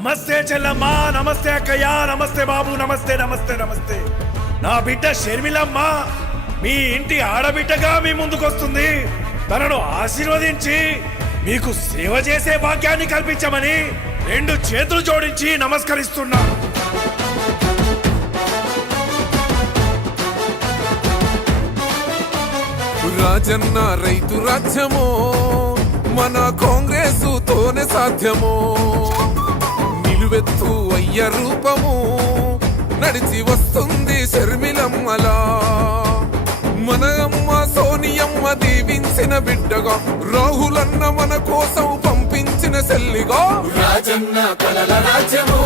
నమస్తే చెల్లమ్మా, నమస్తే అక్కయ్య, నమస్తే బాబు, నమస్తే నమస్తే నమస్తే. నా బిడ్డ షర్మిలమ్మ మీ ఇంటి ఆడబిడ్డగా మీ ముందుకొస్తుంది. తనను ఆశీర్వదించి మీకు సేవ చేసే భాగ్యాన్ని కల్పించమని 2 చేతులు జోడించి నమస్కరిస్తున్నా. రాజన్న రైతు రాజ్యమో మన కాంగ్రెస్ తోనే సాధ్యమో. నిలువెత్తు అయ్య రూపము నడిచి వస్తుంది షర్మిలమ్మలా. మన అమ్మ సోనియమ్మ దీవించిన బిడ్డగా, రాహులన్న మన కోసం పంపించిన సెల్లిగా. రాజన్న కలల రాజ్యమో